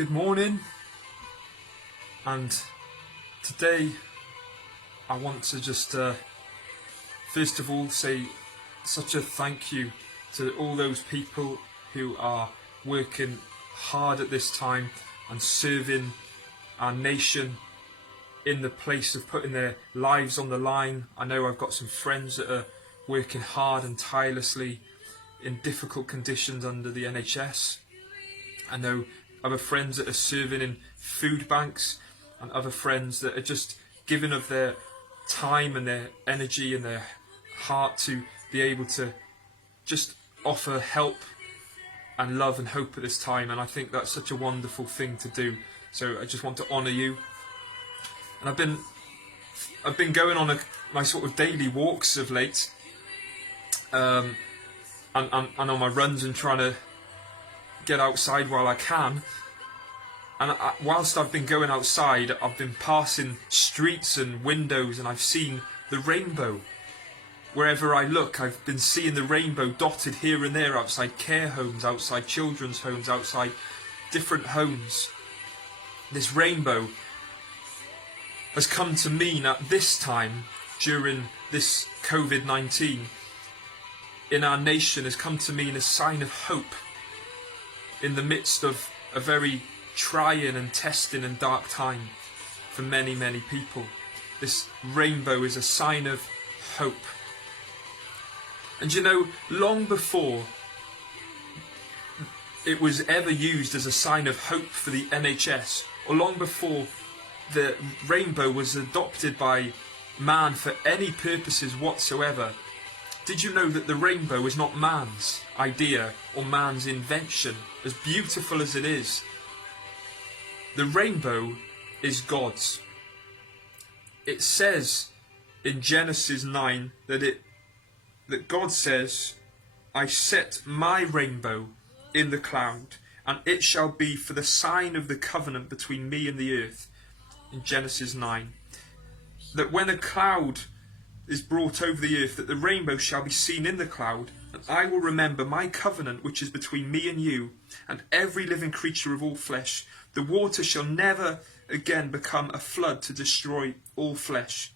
Good morning, and today I want to just first of all say such a thank you to all those people who are working hard at this time and serving our nation in the place of putting their lives on the line. I know I've got some friends that are working hard and tirelessly in difficult conditions under the NHS. I know other friends that are serving in food banks, and other friends that are just giving of their time and their energy and their heart to be able to just offer help and love and hope at this time. And I think that's such a wonderful thing to do. So I just want to honour you. And I've been going on my sort of daily walks of late, and on my runs and trying to get outside while I can. And whilst I've been going outside, I've been passing streets and windows, and I've seen the rainbow. Wherever I look, I've been seeing the rainbow dotted here and there outside care homes, outside children's homes, outside different homes. This rainbow has come to mean at this time, during this COVID-19, in our nation, has come to mean a sign of hope in the midst of a very trying and testing and dark time for many, many people. This rainbow is a sign of hope. And you know, long before it was ever used as a sign of hope for the NHS, or long before the rainbow was adopted by man for any purposes whatsoever, did you know that the rainbow is not man's idea or man's invention, as beautiful as it is? The rainbow is God's. It says in Genesis 9 that God says, "I set my rainbow in the cloud, and it shall be for the sign of the covenant between me and the earth." In Genesis 9. That when a cloud is brought over the earth, that the rainbow shall be seen in the cloud, and I will remember my covenant which is between me and you, and every living creature of all flesh. The water shall never again become a flood to destroy all flesh.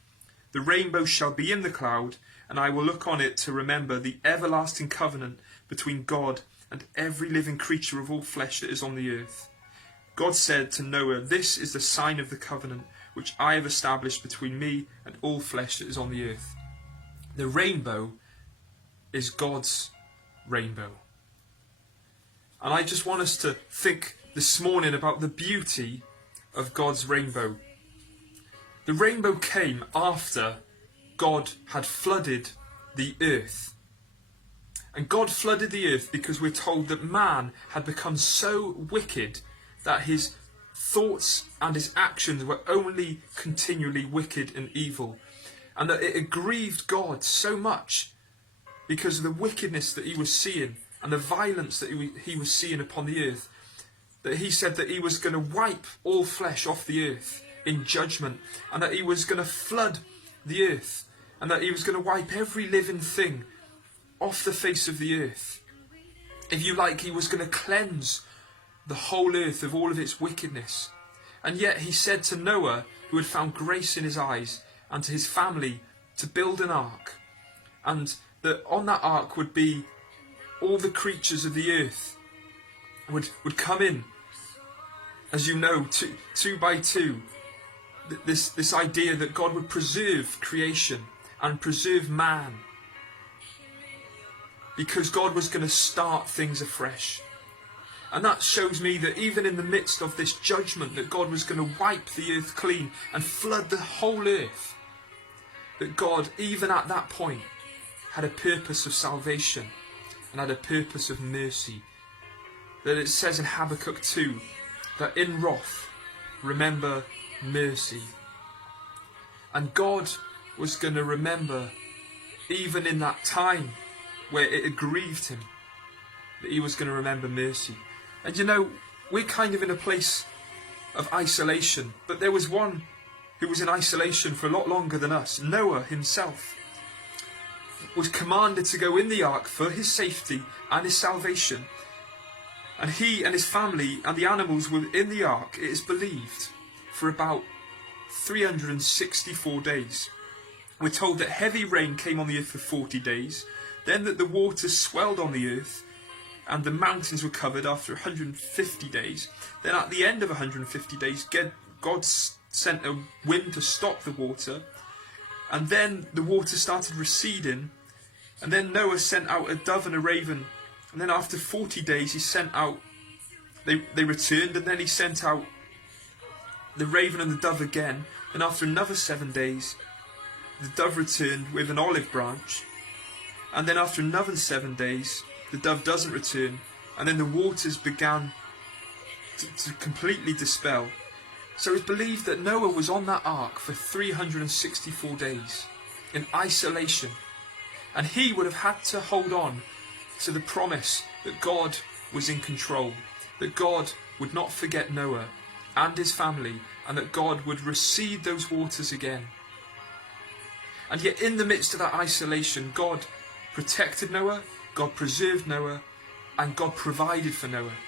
The rainbow shall be in the cloud, and I will look on it to remember the everlasting covenant between God and every living creature of all flesh that is on the earth. God said to Noah, "This is the sign of the covenant which I have established between me and all flesh that is on the earth." The rainbow is God's rainbow. And I just want us to think this morning about the beauty of God's rainbow. The rainbow came after God had flooded the earth. And God flooded the earth because we're told that man had become so wicked that his thoughts and his actions were only continually wicked and evil. And that it grieved God so much because of the wickedness that he was seeing and the violence that he was seeing upon the earth, that he said that he was going to wipe all flesh off the earth in judgment, and that he was going to flood the earth, and that he was going to wipe every living thing off the face of the earth. If you like, he was going to cleanse the whole earth of all of its wickedness. And yet he said to Noah, who had found grace in his eyes, and to his family, to build an ark, and that on that ark would be all the creatures of the earth would come in, as you know, two by two. This idea that God would preserve creation and preserve man, because God was going to start things afresh. And that shows me that even in the midst of this judgment, that God was going to wipe the earth clean and flood the whole earth, that God, even at that point, had a purpose of salvation and had a purpose of mercy. That it says in Habakkuk 2, that in wrath, remember mercy. And God was going to remember, even in that time where it had grieved him, that he was going to remember mercy. And you know, we're kind of in a place of isolation, but there was one who was in isolation for a lot longer than us. Noah himself was commanded to go in the ark for his safety and his salvation. And he and his family and the animals were in the ark, it is believed, for about 364 days. We're told that heavy rain came on the earth for 40 days, then that the waters swelled on the earth, and the mountains were covered after 150 days. Then at the end of 150 days, God sent a wind to stop the water, and then the water started receding, and then Noah sent out a dove and a raven, and then after 40 days he sent out, they returned, and then he sent out the raven and the dove again, and after another 7 days the dove returned with an olive branch, and then after another 7 days the dove doesn't return, and then the waters began to completely dispel. So it's believed that Noah was on that ark for 364 days in isolation, and he would have had to hold on to the promise that God was in control, that God would not forget Noah and his family, and that God would recede those waters again. And yet in the midst of that isolation, God protected Noah, God preserved Noah, and God provided for Noah.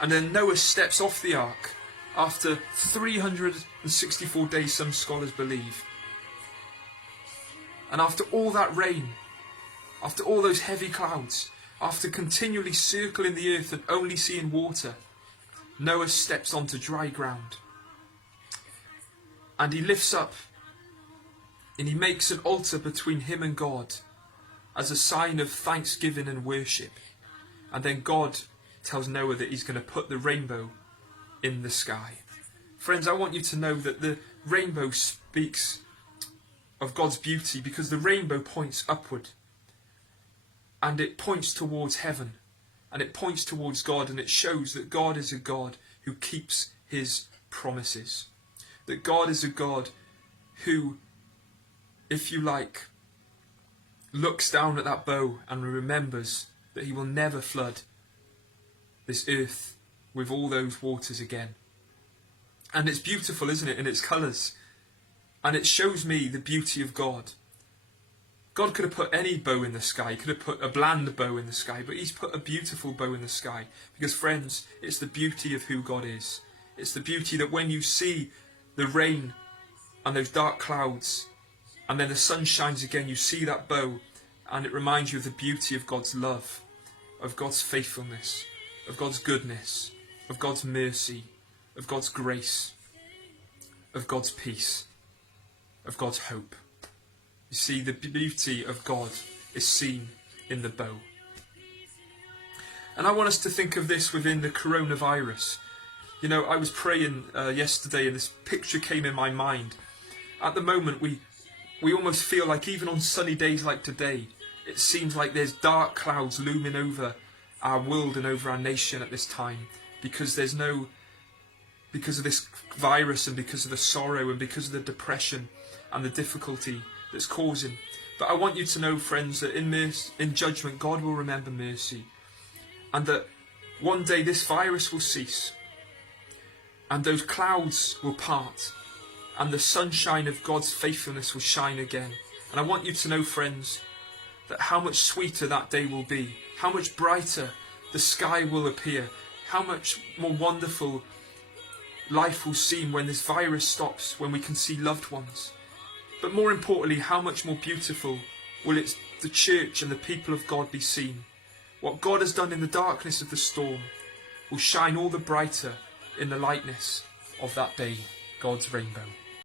And then Noah steps off the ark after 364 days, some scholars believe. And after all that rain, after all those heavy clouds, after continually circling the earth and only seeing water, Noah steps onto dry ground. And he lifts up and he makes an altar between him and God as a sign of thanksgiving and worship. And then God tells Noah that he's going to put the rainbow in the sky. Friends, I want you to know that the rainbow speaks of God's beauty, because the rainbow points upward, and it points towards heaven, and it points towards God, and it shows that God is a God who keeps his promises, that God is a God who, if you like, looks down at that bow and remembers that he will never flood this earth with all those waters again. And it's beautiful, isn't it, in its colours, and it shows me the beauty of God. God could have put any bow in the sky. He could have put a bland bow in the sky, but he's put a beautiful bow in the sky, because, friends, it's the beauty of who God is. It's the beauty that when you see the rain and those dark clouds, and then the sun shines again, you see that bow, and it reminds you of the beauty of God's love, of God's faithfulness, of God's goodness, of God's mercy, of God's grace, of God's peace, of God's hope. You see, the beauty of God is seen in the bow. And I want us to think of this within the coronavirus. You know, I was praying yesterday, and this picture came in my mind. At the moment, we almost feel like, even on sunny days like today, it seems like there's dark clouds looming over our world and over our nation at this time, because of this virus, and because of the sorrow, and because of the depression and the difficulty that's causing. But I want you to know, friends, that in judgment God will remember mercy, and that one day this virus will cease, and those clouds will part, and the sunshine of God's faithfulness will shine again. And I want you to know, friends, that how much sweeter that day will be, how much brighter the sky will appear, how much more wonderful life will seem when this virus stops, when we can see loved ones. But more importantly, how much more beautiful will the church and the people of God be seen. What God has done in the darkness of the storm will shine all the brighter in the lightness of that day, God's rainbow.